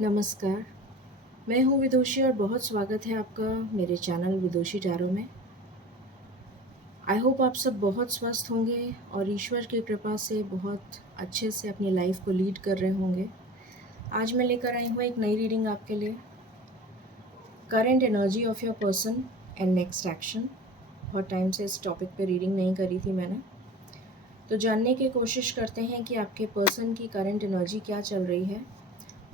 नमस्कार, मैं हूँ विदुषी और बहुत स्वागत है आपका मेरे चैनल विदुषी टैरो में। आई होप आप सब बहुत स्वस्थ होंगे और ईश्वर की कृपा से बहुत अच्छे से अपनी लाइफ को लीड कर रहे होंगे। आज मैं लेकर आई हूँ एक नई रीडिंग आपके लिए, current energy of your person and next action. बहुत टाइम से इस टॉपिक पे रीडिंग नहीं करी थी मैंने, तो जानने की कोशिश करते हैं कि आपके पर्सन की करंट एनर्जी क्या चल रही है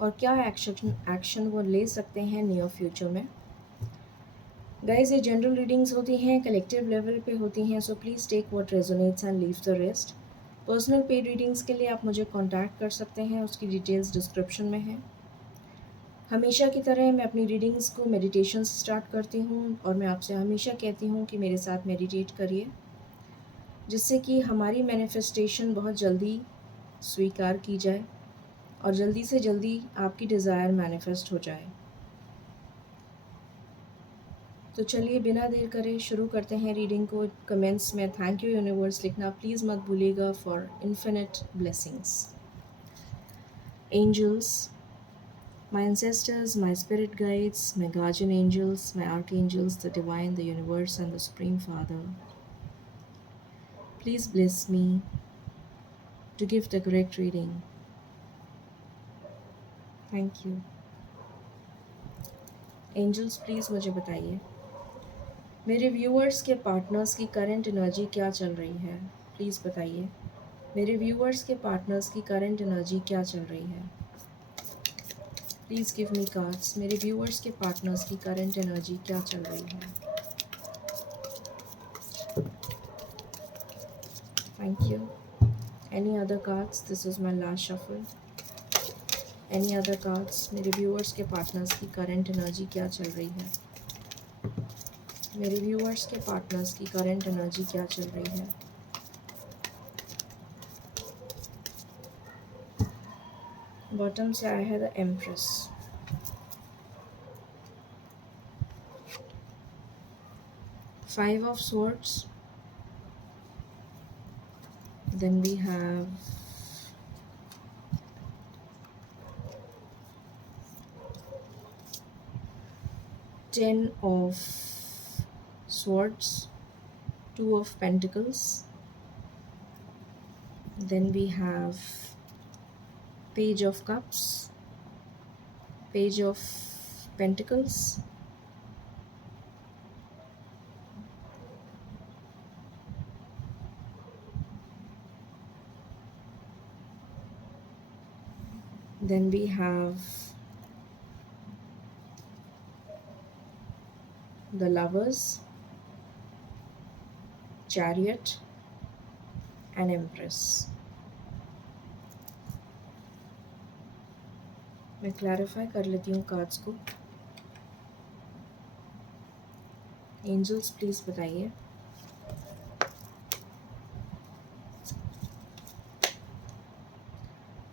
और क्या एक्शन वो ले सकते हैं नियर फ्यूचर में। गाइज, ये जनरल रीडिंग्स होती हैं, कलेक्टिव लेवल पे होती हैं, so please take what resonates and leave the rest. Personal paid readings के लिए आप मुझे कांटेक्ट कर सकते हैं, उसकी डिटेल्स डिस्क्रिप्शन में है। हमेशा की तरह मैं अपनी रीडिंग्स को मेडिटेशन से स्टार्ट करती हूँ और मैं आपसे हमेशा कहती हूँ कि मेरे साथ मेडिटेट करिए, जिससे कि हमारी मैनिफेस्टेशन बहुत जल्दी स्वीकार की जाए और जल्दी से जल्दी आपकी डिज़ायर मैनिफेस्ट हो जाए। तो चलिए बिना देर करे शुरू करते हैं रीडिंग को। कमेंट्स में थैंक यू यूनिवर्स लिखना प्लीज़ मत भूलिएगा for infinite blessings. Angels, my ancestors, my spirit guides, my guardian angels, my archangels, the divine, the universe, and the Supreme Father, please bless me to give the correct reading. Thank you. Angels please मुझे बताइए मेरे viewers के partners की current energy क्या चल रही है। Please बताइए मेरे व्यूअर्स के पार्टनर्स की करंट एनर्जी क्या चल रही है। Please give me cards. मेरे व्यूअर्स के पार्टनर्स की करंट एनर्जी क्या चल रही है। Thank you. Any other cards? This is my last shuffle. Any other cards? मेरे व्यूअर्स के पार्टनर्स की करंट एनर्जी क्या चल रही है। मेरे व्यूअर्स के पार्टनर्स की करंट एनर्जी क्या चल रही है। बॉटम से आया है the empress, five of swords, then we have ten of swords, two of pentacles, then we have page of cups, page of pentacles, then we have the lovers, chariot and empress. मैं clarify कर लेती हूँ cards को। Angels please बताइए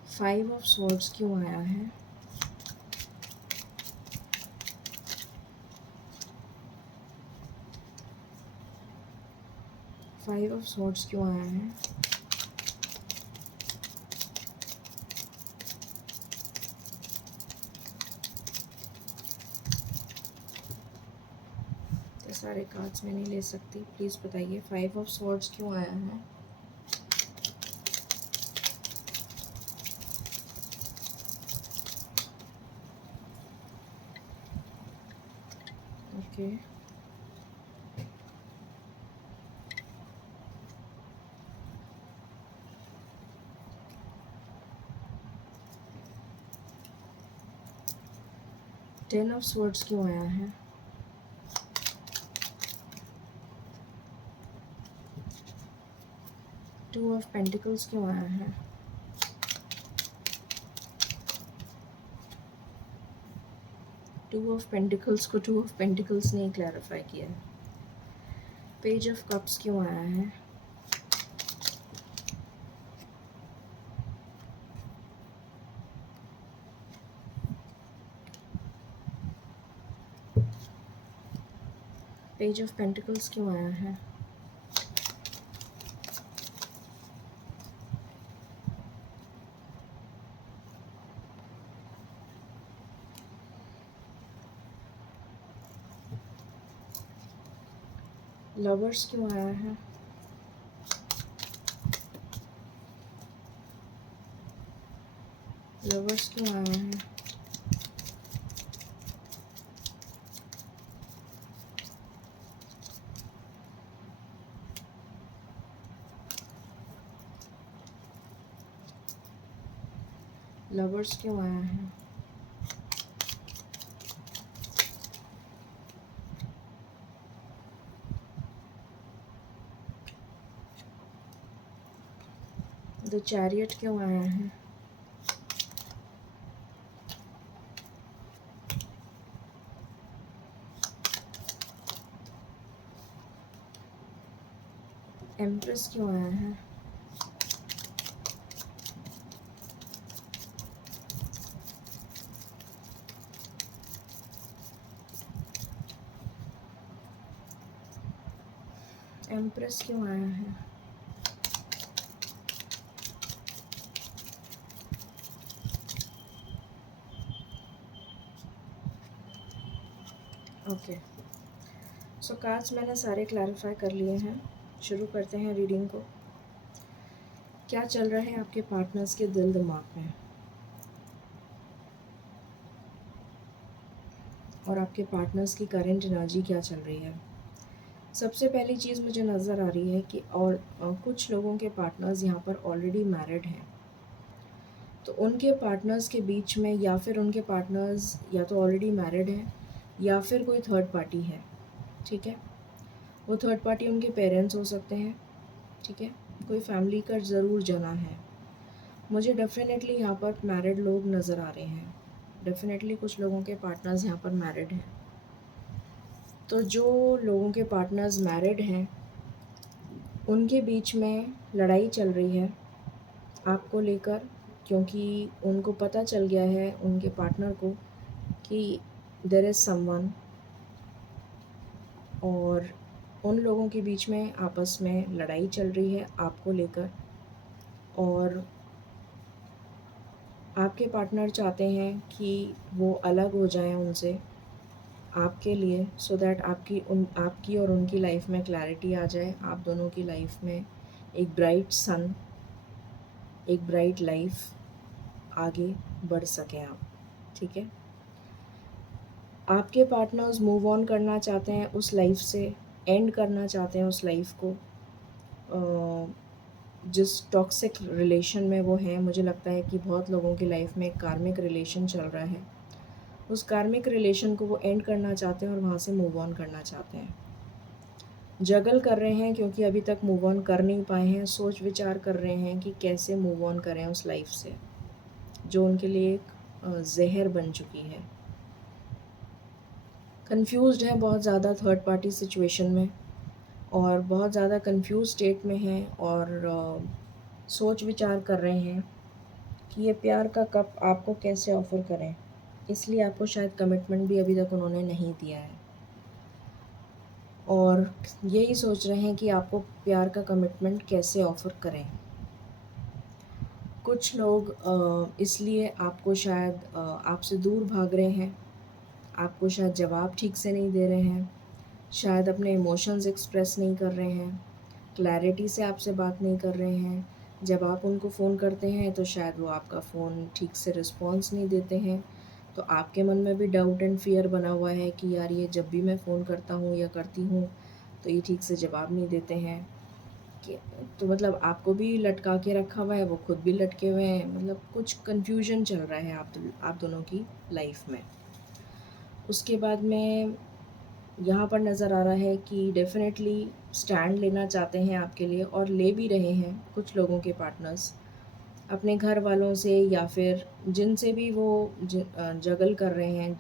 five of swords क्यों आया है। Five of swords क्यों आया है। तो सारे कार्ड्स मैं नहीं ले सकती, प्लीज़ बताइए फाइव ऑफ स्वॉर्ड्स क्यों आया है। ओके, टेन ऑफ स्वॉर्ड्स क्यों आया है। टू ऑफ पेंटिकल्स क्यों आया है। टू ऑफ पेंटिकल्स को टू ऑफ पेंटिकल्स ने क्लैरिफाई किया है। पेज ऑफ कप्स क्यों आया है। पेज ऑफ पेंटिकल्स क्यों आया है। लवर्स क्यों आया है? लवर्स क्यों आया है? लवर्स क्यों आया है? द चैरियट क्यों आया है? एम्प्रेस क्यों आया है? एम्प्रेस क्यों आया है? ओके, सो कार्ड्स मैंने सारे क्लैरिफाई कर लिए हैं। शुरू करते हैं रीडिंग को। क्या चल रहा है आपके पार्टनर्स के दिल दिमाग में, और आपके पार्टनर्स की करंट एनर्जी क्या चल रही है? सबसे पहली चीज़ मुझे नज़र आ रही है कि और कुछ लोगों के पार्टनर्स यहाँ पर ऑलरेडी मैरिड हैं, तो उनके पार्टनर्स के बीच में, या फिर उनके पार्टनर्स या तो ऑलरेडी मैरिड हैं या फिर कोई थर्ड पार्टी है। ठीक है, वो थर्ड पार्टी उनके पेरेंट्स हो सकते हैं। ठीक है, कोई फैमिली का ज़रूर जना है। मुझे डेफिनेटली यहाँ पर मैरिड लोग नज़र आ रहे हैं। डेफिनेटली कुछ लोगों के पार्टनर्स यहाँ पर मैरिड हैं। तो जो लोगों के पार्टनर्स मैरिड हैं उनके बीच में लड़ाई चल रही है आपको लेकर, क्योंकि उनको पता चल गया है उनके पार्टनर को कि देयर इज़ समवन, और उन लोगों के बीच में आपस में लड़ाई चल रही है आपको लेकर। और आपके पार्टनर चाहते हैं कि वो अलग हो जाएं उनसे आपके लिए, सो दैट आपकी और उनकी लाइफ में क्लैरिटी आ जाए। आप दोनों की लाइफ में एक ब्राइट सन, एक ब्राइट लाइफ आगे बढ़ सकें आप। ठीक है, आपके पार्टनर्स मूव ऑन करना चाहते हैं उस लाइफ से, एंड करना चाहते हैं उस लाइफ को। जिस टॉक्सिक रिलेशन में वो हैं, मुझे लगता है कि बहुत लोगों की लाइफ में एक कार्मिक रिलेशन चल रहा है। उस कार्मिक रिलेशन को वो एंड करना चाहते हैं और वहाँ से मूव ऑन करना चाहते हैं। जगल कर रहे हैं क्योंकि अभी तक मूव ऑन कर नहीं पाए हैं। सोच विचार कर रहे हैं कि कैसे मूव ऑन करें उस लाइफ से जो उनके लिए एक जहर बन चुकी है। कंफ्यूज्ड हैं बहुत ज़्यादा थर्ड पार्टी सिचुएशन में, और बहुत ज़्यादा कंफ्यूज स्टेट में हैं, और सोच विचार कर रहे हैं कि ये प्यार का कप आपको कैसे ऑफ़र करें। इसलिए आपको शायद कमिटमेंट भी अभी तक उन्होंने नहीं दिया है, और यही सोच रहे हैं कि आपको प्यार का कमिटमेंट कैसे ऑफ़र करें। कुछ लोग इसलिए आपको शायद आपसे दूर भाग रहे हैं, आपको शायद जवाब ठीक से नहीं दे रहे हैं, शायद अपने इमोशंस एक्सप्रेस नहीं कर रहे हैं, क्लैरिटी से आपसे बात नहीं कर रहे हैं। जब आप उनको फ़ोन करते हैं तो शायद वो आपका फ़ोन ठीक से रिस्पॉन्स नहीं देते हैं। तो आपके मन में भी डाउट एंड फियर बना हुआ है कि यार ये जब भी मैं फ़ोन करता हूँ या करती हूँ तो ये ठीक से जवाब नहीं देते हैं। कि तो मतलब आपको भी लटका के रखा हुआ है, वो खुद भी लटके हुए हैं। मतलब कुछ कन्फ्यूजन चल रहा है आप दोनों की लाइफ में। उसके बाद में यहाँ पर नज़र आ रहा है कि डेफ़िनेटली स्टैंड लेना चाहते हैं आपके लिए, और ले भी रहे हैं कुछ लोगों के पार्टनर्स अपने घर वालों से, या फिर जिनसे भी वो जगल कर रहे हैं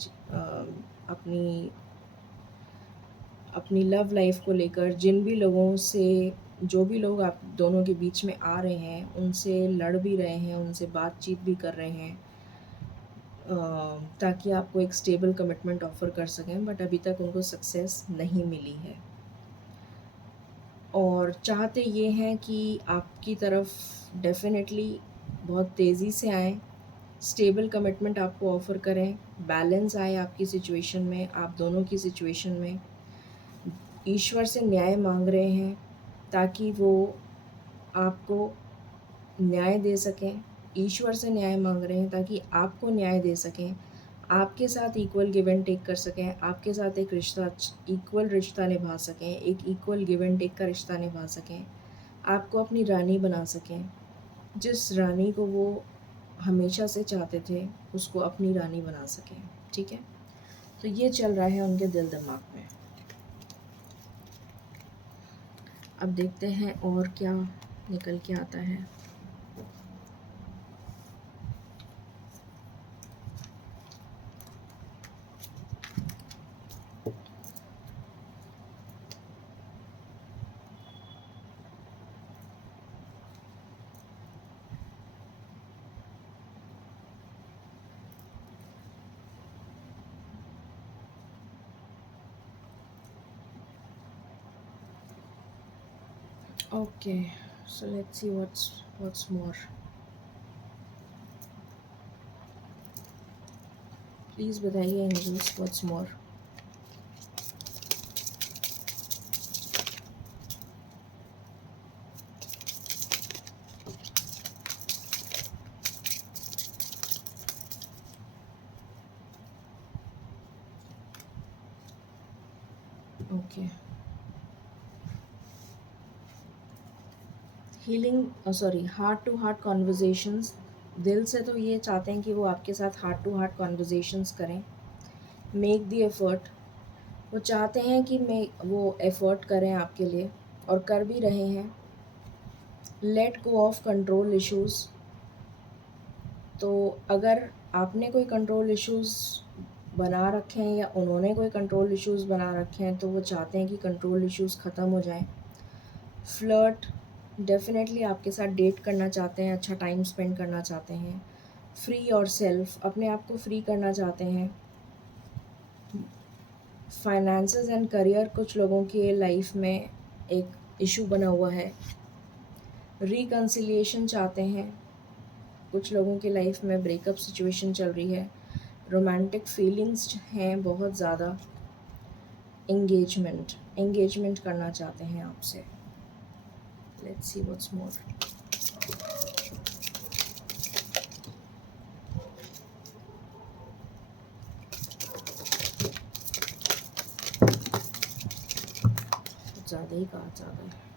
अपनी अपनी लव लाइफ को लेकर। जिन भी लोगों से, जो भी लोग आप दोनों के बीच में आ रहे हैं उनसे लड़ भी रहे हैं, उनसे बातचीत भी कर रहे हैं, ताकि आपको एक स्टेबल कमिटमेंट ऑफ़र कर सकें, बट अभी तक उनको सक्सेस नहीं मिली है। और चाहते ये हैं कि आपकी तरफ डेफ़िनेटली बहुत तेज़ी से आएँ, स्टेबल कमिटमेंट आपको ऑफ़र करें, बैलेंस आए आपकी सिचुएशन में, आप दोनों की सिचुएशन में। ईश्वर से न्याय मांग रहे हैं ताकि वो आपको न्याय दे सकें। ईश्वर से न्याय मांग रहे हैं ताकि आपको न्याय दे सकें, आपके साथ इक्वल गिव एंड टेक कर सकें, आपके साथ एक रिश्ता इक्वल रिश्ता निभा सकें, एक इक्वल गिव एंड टेक का रिश्ता निभा सकें, आपको अपनी रानी बना सकें। जिस रानी को वो हमेशा से चाहते थे उसको अपनी रानी बना सकें। ठीक है, तो ये चल रहा है उनके दिल दिमाग में। अब देखते हैं और क्या निकल के आता है। Okay, so let's see what's more. Please बताइए angels what's more. Okay, healing sorry heart to heart conversations. दिल से तो ये चाहते हैं कि वो आपके साथ हार्ट टू हार्ट कॉन्वर्जेशंस करें। मेक द एफर्ट, वो चाहते हैं कि वो एफर्ट करें आपके लिए और कर भी रहे हैं। Let go of control issues. तो अगर आपने कोई कंट्रोल इश्यूज़ बना रखे हैं या उन्होंने कोई कंट्रोल इश्यूज़ बना रखे हैं तो वो चाहते हैं कि कंट्रोल इश्यूज़ ख़त्म हो जाएं। फ्लर्ट, डेफिनेटली आपके साथ डेट करना चाहते हैं, अच्छा टाइम स्पेंड करना चाहते हैं। फ्री और सेल्फ, अपने आप को फ्री करना चाहते हैं। फाइनेंसेस एंड करियर, कुछ लोगों की लाइफ में एक इशू बना हुआ है। रिकन्सिलिएशन चाहते हैं, कुछ लोगों की लाइफ में ब्रेकअप सिचुएशन चल रही है। रोमांटिक फीलिंग्स हैं बहुत ज़्यादा। एंगेजमेंट करना चाहते हैं आपसे। Let's see what's more. ज़्यादा ही कहा ज़्यादा है।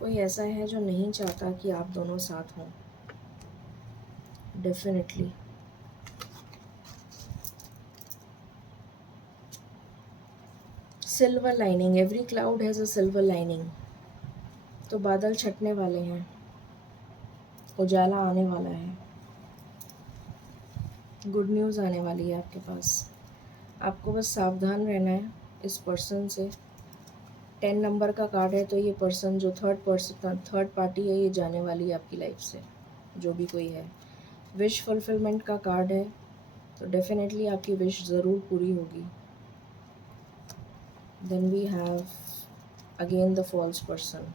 कोई ऐसा है जो नहीं चाहता कि आप दोनों साथ हों, definitely. Silver lining, every cloud has a silver lining. तो बादल छटने वाले हैं, उजाला आने वाला है, गुड न्यूज़ आने वाली है आपके पास। आपको बस सावधान रहना है इस पर्सन से। 10 नंबर का कार्ड है, तो ये पर्सन जो थर्ड पार्टी है, ये जाने वाली है आपकी लाइफ से, जो भी कोई है। विश फुलफिलमेंट का कार्ड है, तो डेफिनेटली आपकी विश ज़रूर पूरी होगी। Then we have again the false person.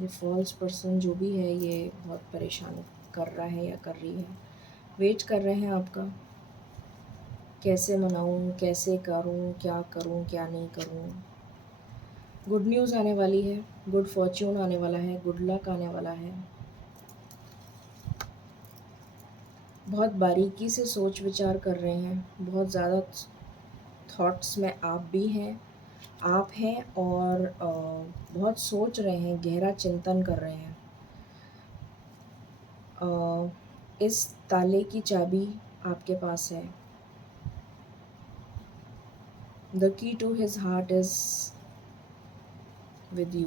ये फॉल्स पर्सन जो भी है ये बहुत परेशान कर रहा है या कर रही है। वेट कर रहे हैं आपका, कैसे मनाऊं, कैसे करूं, क्या नहीं करूं। गुड न्यूज़ आने वाली है, गुड फॉर्च्यून आने वाला है, गुड लक आने वाला है। बहुत बारीकी से सोच विचार कर रहे हैं, बहुत ज़्यादा थॉट्स में आप हैं और बहुत सोच रहे हैं, गहरा चिंतन कर रहे हैं। इस ताले की चाबी आपके पास है। The key to his heart is with you.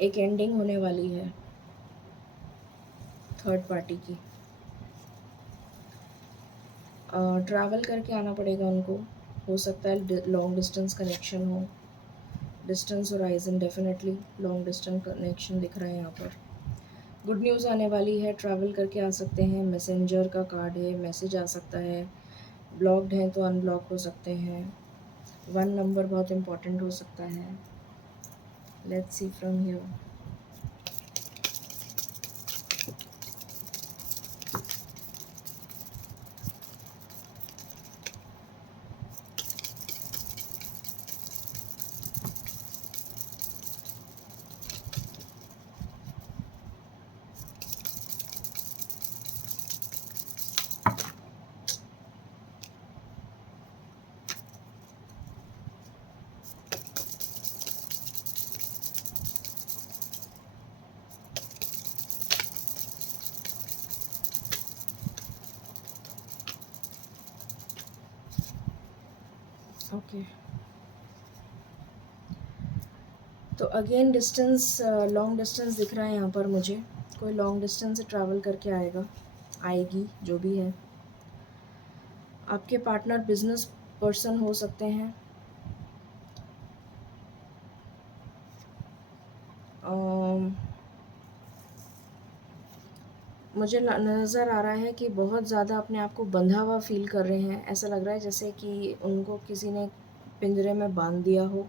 एक एंडिंग होने वाली है थर्ड पार्टी की। ट्रैवल करके आना पड़ेगा उनको, हो सकता है लॉन्ग डिस्टेंस कनेक्शन हो। Distance horizon, definitely long distance connection दिख रहा है यहाँ पर। गुड न्यूज़ आने वाली है, ट्रैवल करके आ सकते हैं, मैसेंजर का कार्ड है, मैसेज आ सकता है, ब्लॉक्ड हैं तो अनब्लॉक हो सकते हैं, 1 नंबर बहुत इम्पोर्टेंट हो सकता है। Let's see from here. Okay, तो अगेन डिस्टेंस, लॉन्ग डिस्टेंस दिख रहा है यहाँ पर मुझे। कोई लॉन्ग डिस्टेंस से ट्रैवल करके आएगा, आएगी, जो भी है। आपके पार्टनर बिजनेस पर्सन हो सकते हैं। मुझे नज़र आ रहा है कि बहुत ज़्यादा अपने आप को बंधा हुआ फील कर रहे हैं। ऐसा लग रहा है जैसे कि उनको किसी ने पिंजरे में बांध दिया हो,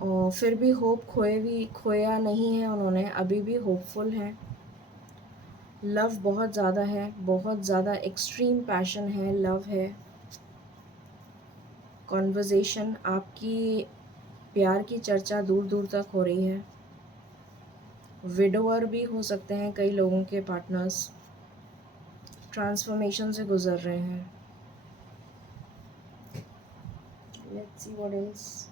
और फिर भी होप खोया नहीं है उन्होंने, अभी भी होपफुल हैं। लव बहुत ज़्यादा है, बहुत ज़्यादा एक्सट्रीम पैशन है, लव है। कॉन्वर्जेशन, आपकी प्यार की चर्चा दूर दूर तक हो रही है। विडोअर भी हो सकते हैं कई लोगों के पार्टनर्स, ट्रांसफॉर्मेशन से गुजर रहे हैं। Let's see what else.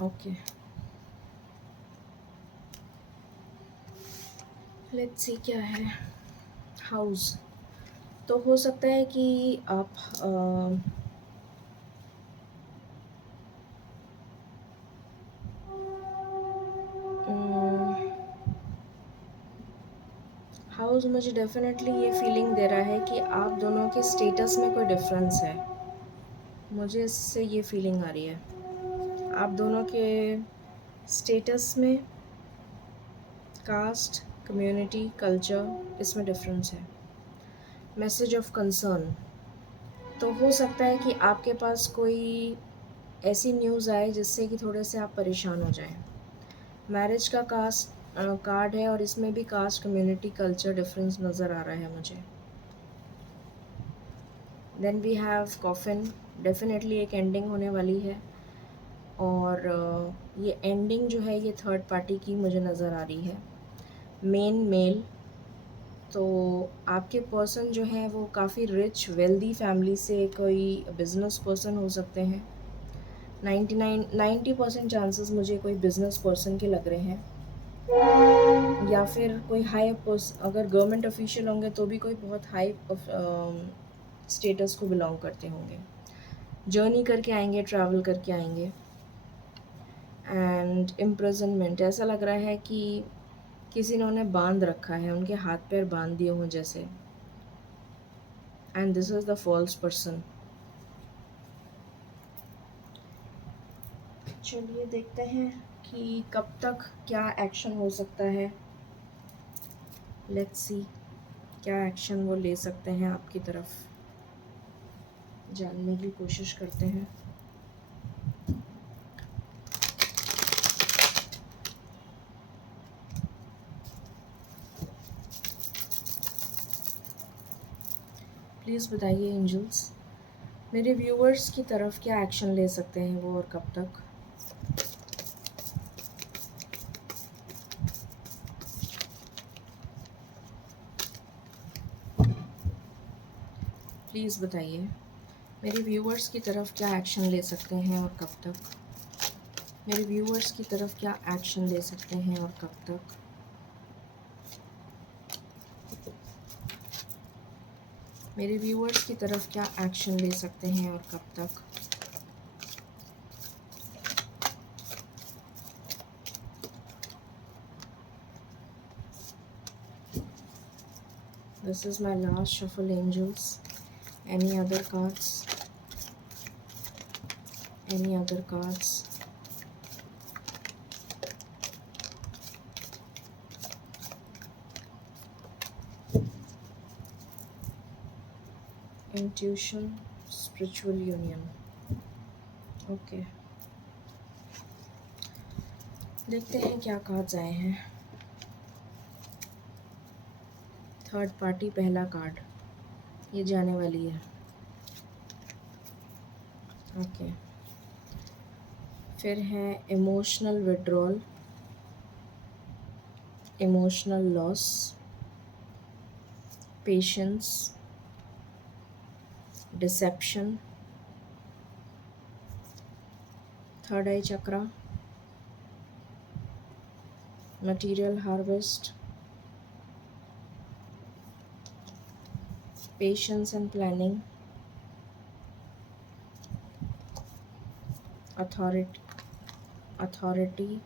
Okay, let's see क्या है। हाउस, तो हो सकता है कि आप हाउस मुझे डेफिनेटली ये फीलिंग दे रहा है कि आप दोनों के स्टेटस में कोई डिफरेंस है। मुझे इससे ये फीलिंग आ रही है, आप दोनों के स्टेटस में, कास्ट, कम्युनिटी, कल्चर, इसमें डिफरेंस है। मैसेज ऑफ कंसर्न, तो हो सकता है कि आपके पास कोई ऐसी न्यूज़ आए जिससे कि थोड़े से आप परेशान हो जाएं। मैरिज का कास्ट कार्ड है, और इसमें भी कास्ट, कम्युनिटी, कल्चर डिफरेंस नज़र आ रहा है मुझे। Then we have coffin, definitely एक एंडिंग होने वाली है, और ये एंडिंग जो है ये थर्ड पार्टी की मुझे नज़र आ रही है। मेन मेल, तो आपके पर्सन जो हैं वो काफ़ी रिच वेल्दी फैमिली से कोई बिजनेस पर्सन हो सकते हैं। 90% चांसेस मुझे कोई बिजनेस पर्सन के लग रहे हैं, या फिर कोई हाई पर्सन, अगर गवर्नमेंट ऑफिशियल होंगे तो भी कोई बहुत हाई स्टेटस को बिलोंग करते होंगे। जर्नी करके आएंगे, ट्रैवल करके आएंगे। एंड इम्प्रिजनमेंट, ऐसा लग रहा है कि किसी ने उन्हें बांध रखा है, उनके हाथ पैर बांध दिए हों जैसे। And this is the false person. चलिए देखते हैं कि कब तक क्या एक्शन हो सकता है। लेट्स सी क्या एक्शन वो ले सकते हैं आपकी तरफ, जानने की कोशिश करते हैं। प्लीज़ बताइए एंजल्स, मेरे व्यूअर्स की तरफ क्या एक्शन ले सकते हैं वो, और कब तक। प्लीज़ बताइए। मेरे व्यूअर्स की तरफ क्या एक्शन ले सकते हैं और कब तक? मेरे व्यूअर्स की तरफ क्या एक्शन ले सकते हैं और कब तक? मेरे व्यूअर्स की तरफ क्या एक्शन ले सकते हैं और कब तक? This is my last shuffle, angels. Any other cards? Any other cards? Intuition, spiritual union. Okay. देखते हैं क्या कार्ड्स आए हैं। थर्ड पार्टी पहला कार्ड, ये जाने वाली है। ओके। फिर है emotional withdrawal, emotional loss, patience, deception, third eye chakra, material harvest, patience and planning, authority,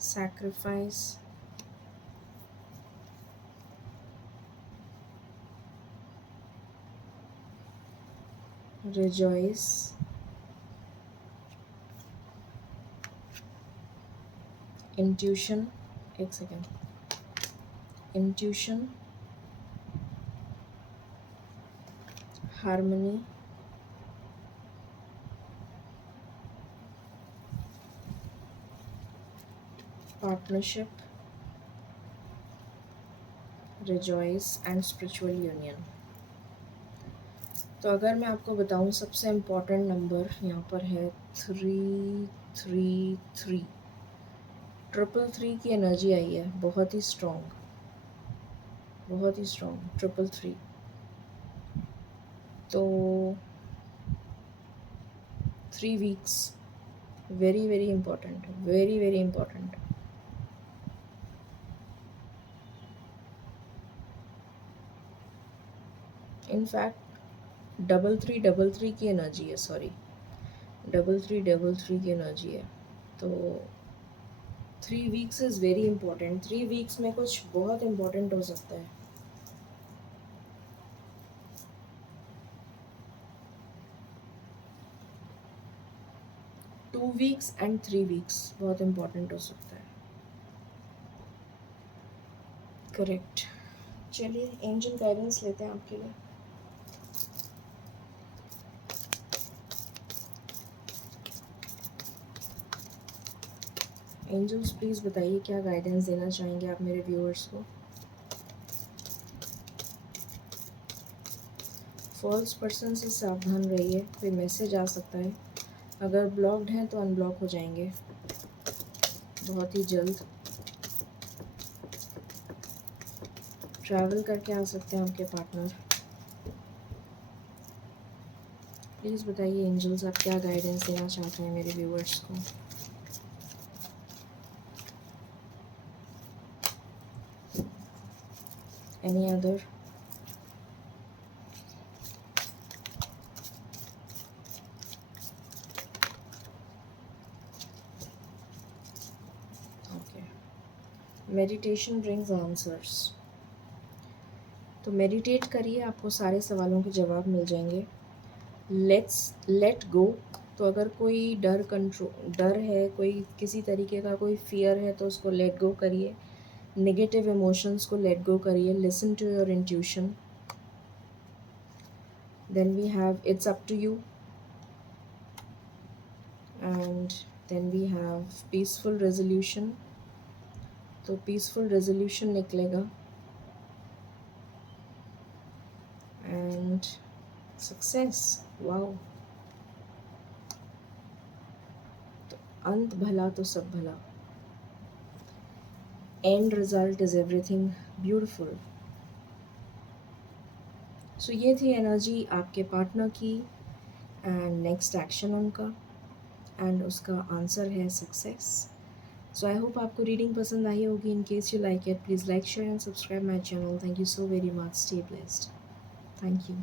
sacrifice, rejoice, intuition, एक second, intuition, harmony, partnership, rejoice and spiritual union। तो अगर मैं आपको बताऊं, सबसे इम्पोर्टेंट नंबर यहाँ पर है 333। 333 की एनर्जी आई है, बहुत ही स्ट्रॉन्ग, बहुत ही स्ट्रॉन्ग 333। तो 3 weeks, very very important, very very important. In fact 3333 की एनर्जी है, सॉरी 3333 की एनर्जी है। तो 3 weeks is very important. 3 weeks में कुछ बहुत इम्पोर्टेंट हो सकता है। टू वीक्स एंड 3 वीक्स बहुत इम्पोर्टेंट हो सकता है। करेक्ट। चलिए एंजल गाइडेंस लेते हैं आपके लिए। एंजल्स प्लीज़ बताइए क्या गाइडेंस देना चाहेंगे आप मेरे व्यूअर्स को। फॉल्स पर्सन से सावधान रहिए, कोई मैसेज आ सकता है। अगर ब्लॉक्ड हैं तो अनब्लॉक हो जाएंगे बहुत ही जल्द। ट्रैवल करके आ सकते हैं आपके पार्टनर। प्लीज़ बताइए एंजल्स, आप क्या गाइडेंस देना चाहते हैं मेरे व्यूअर्स को। Any other? Okay. Meditation brings answers. तो मेडिटेट करिए, आपको सारे सवालों के जवाब मिल जाएंगे। Let go. तो अगर कोई डर है, कोई किसी तरीके का कोई फियर है, तो उसको लेट गो करिए। नेगेटिव इमोशंस को लेट गो करिए। Listen to your intuition. Then we have it's up to you, and then we have peaceful resolution. तो पीसफुल रेजोल्यूशन निकलेगा, एंड सक्सेस। वाओ। तो अंत भला तो सब भला। End result is everything beautiful. So ये थी एनर्जी आपके पार्टनर की एंड नेक्स्ट एक्शन उनका एंड उसका आंसर है सक्सेस। सो आई होप आपको रीडिंग पसंद आई होगी। In case you like it, please like share and subscribe my channel. Thank you so very much. Stay blessed. Thank you.